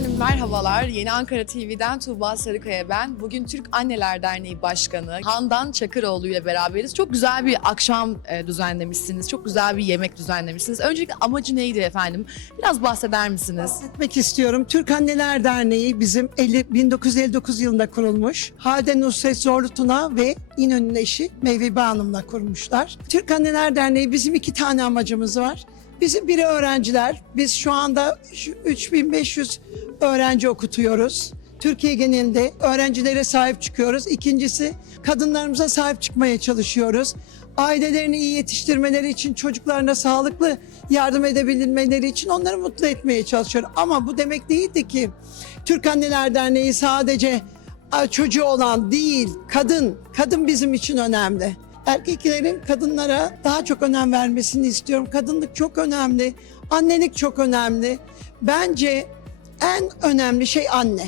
Efendim merhabalar. Yeni Ankara TV'den Tuğba Sarıkaya ben. Bugün Türk Anneler Derneği Başkanı Handan Çakıroğlu ile beraberiz. Çok güzel bir akşam e, düzenlemişsiniz. Çok güzel bir yemek düzenlemişsiniz. Öncelikle amacı neydi efendim? Biraz bahseder misiniz? etmek istiyorum. Türk Anneler Derneği bizim 50 1959 yılında kurulmuş. Halide Nusret Zorlu Tuna ve İnönü'nün eşi Mevhibe Hanım'la kurmuşlar. Türk Anneler Derneği bizim iki tane amacımız var. Bizim biri öğrenciler. Biz şu anda şu 3500 öğrenci okutuyoruz. Türkiye genelinde öğrencilere sahip çıkıyoruz. İkincisi kadınlarımıza sahip çıkmaya çalışıyoruz. Ailelerini iyi yetiştirmeleri için, çocuklarına sağlıklı yardım edebilmeleri için onları mutlu etmeye çalışıyoruz. Ama bu demek değildi ki Türk Anneler Derneği sadece çocuğu olan değil, kadın. Kadın bizim için önemli. Erkeklerin kadınlara daha çok önem vermesini istiyorum. Kadınlık çok önemli, annelik çok önemli. Bence en önemli şey anne.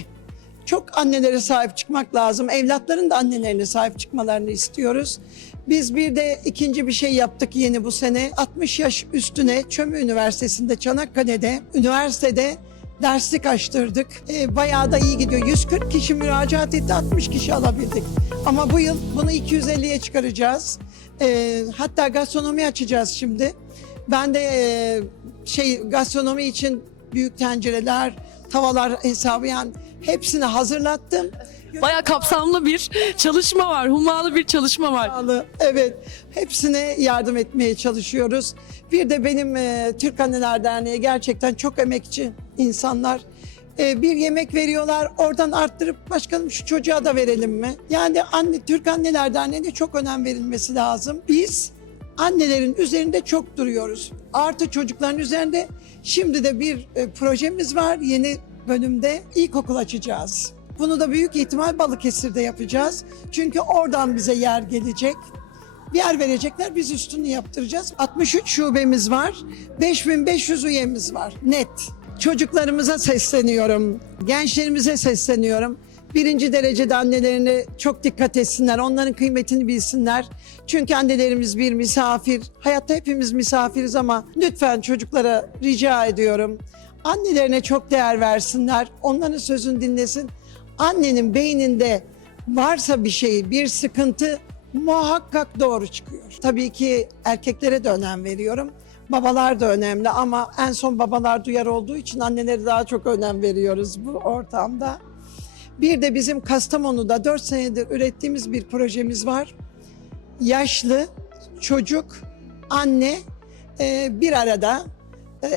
Çok annelere sahip çıkmak lazım. Evlatların da annelerine sahip çıkmalarını istiyoruz. Biz bir de ikinci bir şey yaptık yeni bu sene. 60 yaş üstüne Çömü Üniversitesi'nde Çanakkale'de üniversitede derslik açtırdık. Ee, bayağı da iyi gidiyor. 140 kişi müracaat etti, 60 kişi alabildik. Ama bu yıl bunu 250'ye çıkaracağız. Ee, hatta gastronomi açacağız şimdi. Ben de e, şey gastronomi için büyük tencereler, tavalar hesabı yani hepsini hazırlattım. Baya kapsamlı bir çalışma var. Hummalı bir çalışma var. Evet, hepsine yardım etmeye çalışıyoruz. Bir de benim e, Türk Anneler Derneği gerçekten çok emekçi insanlar. E, bir yemek veriyorlar, oradan arttırıp başkanım şu çocuğa da verelim mi? Yani anne Türk Anneler Derneği'ne çok önem verilmesi lazım. Biz annelerin üzerinde çok duruyoruz. Artı çocukların üzerinde şimdi de bir e, projemiz var yeni bölümde ilkokul açacağız. Bunu da büyük ihtimal Balıkesir'de yapacağız. Çünkü oradan bize yer gelecek. Bir yer verecekler, biz üstünü yaptıracağız. 63 şubemiz var, 5500 üyemiz var, net. Çocuklarımıza sesleniyorum, gençlerimize sesleniyorum. Birinci derecede annelerine çok dikkat etsinler, onların kıymetini bilsinler. Çünkü annelerimiz bir misafir, hayatta hepimiz misafiriz ama lütfen çocuklara rica ediyorum. Annelerine çok değer versinler, onların sözünü dinlesin. Annenin beyninde varsa bir şey, bir sıkıntı muhakkak doğru çıkıyor. Tabii ki erkeklere de önem veriyorum. Babalar da önemli ama en son babalar duyar olduğu için annelere daha çok önem veriyoruz bu ortamda. Bir de bizim Kastamonu'da 4 senedir ürettiğimiz bir projemiz var. Yaşlı, çocuk, anne e, bir arada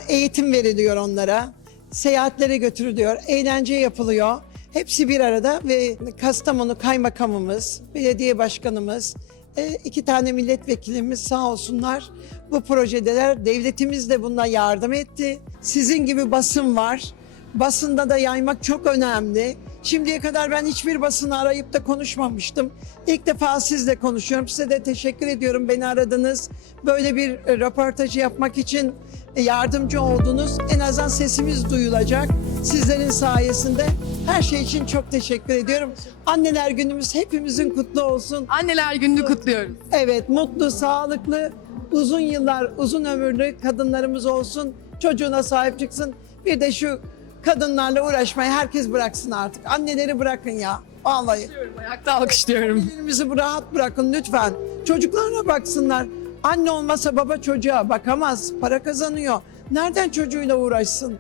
eğitim veriliyor onlara. Seyahatlere götürülüyor, eğlence yapılıyor. Hepsi bir arada ve Kastamonu Kaymakamımız, belediye başkanımız, e, iki tane milletvekilimiz sağ olsunlar bu projedeler. Devletimiz de buna yardım etti. Sizin gibi basın var. Basında da yaymak çok önemli. Şimdiye kadar ben hiçbir basını arayıp da konuşmamıştım. İlk defa sizle konuşuyorum. Size de teşekkür ediyorum. Beni aradınız. Böyle bir e, röportajı yapmak için e, yardımcı oldunuz. En azından sesimiz duyulacak. Sizlerin sayesinde her şey için çok teşekkür ediyorum. Anneler günümüz hepimizin kutlu olsun. Anneler gününü kutluyoruz. Evet, mutlu, sağlıklı, uzun yıllar, uzun ömürlü kadınlarımız olsun. Çocuğuna sahip çıksın. Bir de şu kadınlarla uğraşmayı herkes bıraksın artık. Anneleri bırakın ya. Vallahi. Ayakta alkışlıyorum. Ellerimizi rahat bırakın lütfen. Çocuklarına baksınlar. Anne olmasa baba çocuğa bakamaz. Para kazanıyor. Nereden çocuğuyla uğraşsın?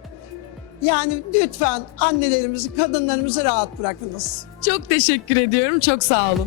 Yani lütfen annelerimizi, kadınlarımızı rahat bırakınız. Çok teşekkür ediyorum. Çok sağ olun.